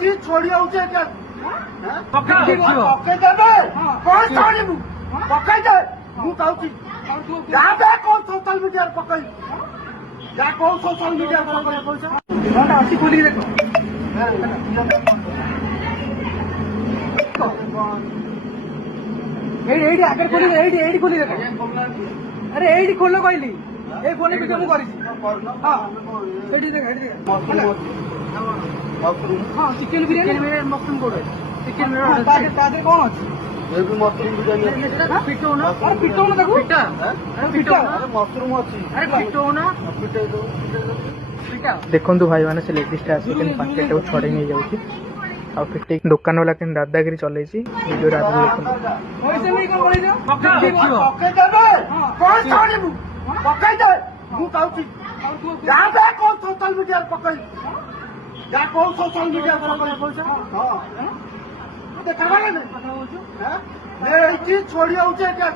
चीज छोड़ी क्या पकई देवे कौन छोड़ू पकई दे मुझे यहाँ कौन सोशल मीडिया पकई या कौन सोशल मीडिया पकई खोल देखो आगे खोली देखो अरे ये खोल कहली ये फोन वीडियो मुझे हाँ हाँ chicken biryani mushroom code chicken biryani कौन अच्छी ये भी मशरूम बिरियानी पिटो ना देखो पिटा मशरूम अच्छी अरे पिटो ना देखु भाई मैंने से लेडीज आसिक पैकेट को छड़े नहीं जाऊँगी आठ दुकान वाला के दादागिरी चलई वीडियो कौन सोशल मीडिया पकई या कौन सोशल मीडिया देखा चीज छोड़ी क्या